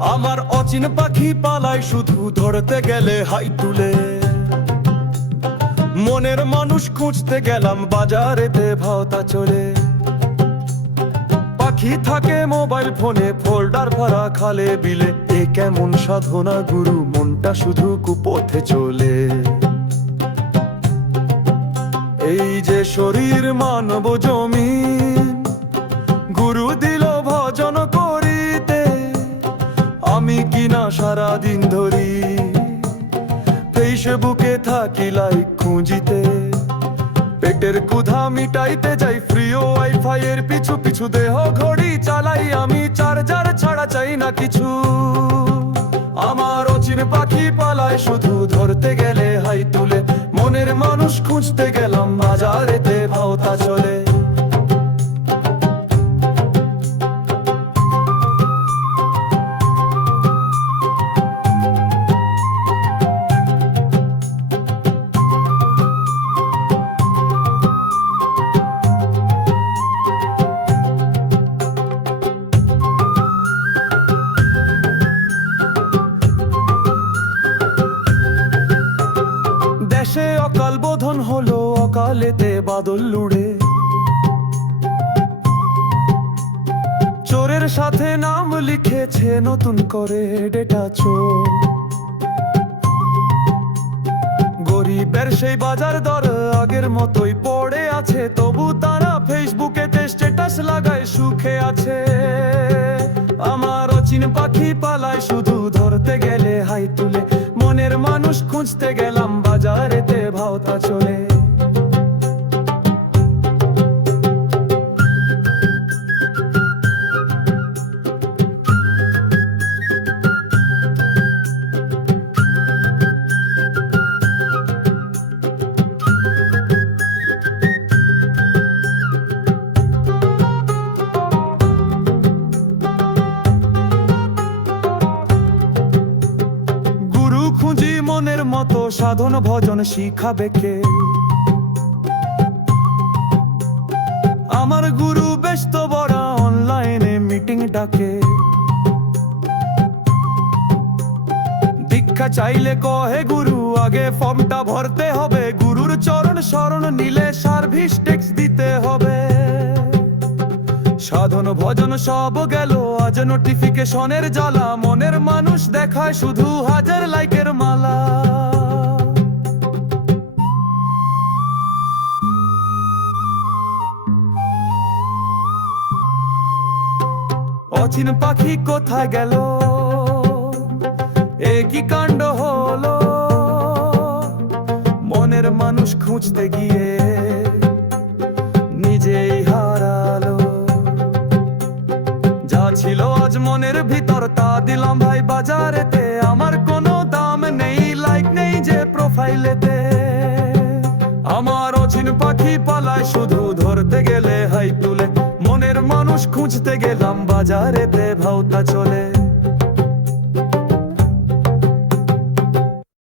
আমার অচিন পাখি পালায় শুধু ধরতে গেলে হাই তুলে। মনের মানুষ খুঁজতে গেলাম বাজারেতে ভাওতা চলে। পাখি থাকে মোবাইল ফোনে, ফোল্ডার ভরা খালে বিলে। এ কেমন সাধনা গুরু, মনটা শুধু কুপথে চলে। এই যে শরীর মানব জমিন সারা দিন ধরি। ফেসবুকে থাকি লাইক খুঁজিতে। পেটের ক্ষুধা মিটাইতে যাই ফ্রি ও ওয়াইফাই এর পিছু পিছু দেহ ঘড়ি চালাই আমি। চার্জার ছাড়া চাই না কিছু। আমার অচিন পাখি পালায় শুধু ধরতে গেলে হাই তুলে। মনের মানুষ খুঁজতে গেলাম বাজারেতে ভাওতা চলে। বোধন হলো অকালেতে বাদল লুড়ে। চোরের সাথে নাম লিখেছে নতুন করে ডেটা চোর। গরিবের সেই বাজার দর আগের মতোই পড়ে আছে, তবু তারা ফেসবুকেতে স্ট্যাটাস লাগায় সুখে আছে। আমার অচিন পাখি পালায় শুধু ধরতে গেলে হাই তুলে, মনের মানুষ খুঁজতে গেলাম বাজারেতে ভাওতা চলে। খুঁজি মনের মতো সাধন ভজন শিখাবে কে? আমার গুরু ব্যস্ত বড় অনলাইনে মিটিং ডাকে। দীক্ষা চাইলে কহে গুরু, আগে ফর্মটা ভরতে হবে। গুরুর চরণ শরণ নিলে সার্ভিস ট্যাক্স দিতে হবে। সাধন ভজন সব গেল। আজ নোটিফিকেশনের জ্বালা। মনের মানুষ দেখায় শুধু হাজার লাইকের মালা। অচিন পাখি কোথায় গেল? এ কি কাণ্ড হলো? মনের মানুষ খুঁজতে গিয়ে মনের ভিতর তা দিলাম ভাই বাজারেতে। আমার কোনো দাম নেই লাইক নেই যে প্রোফাইলেতে আমার অচিন পাখি পালায় শুধু ধরতে গেলে হাই তুলে মনের মানুষ খুঁজতে গেলাম বাজারেতে ভাওতা চলে।